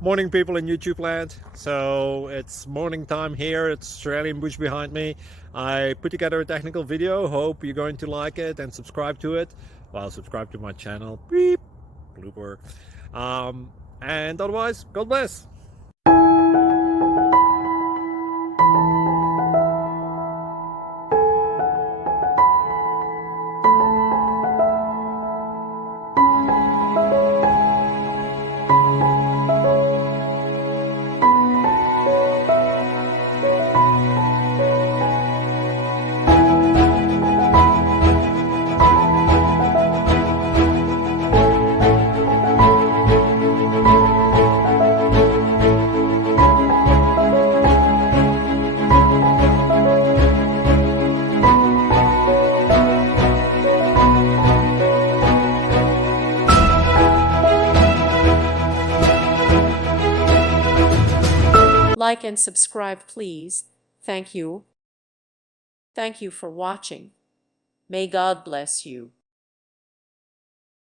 Morning, people in YouTube land. So it's morning time here. It's Australian bush behind me. I put together a technical video. Hope you're going to like it and subscribe to it. Well, subscribe to my channel. Beep. Blooper. And otherwise, God bless. Like and subscribe, please. Thank you. Thank you for watching. May God bless you.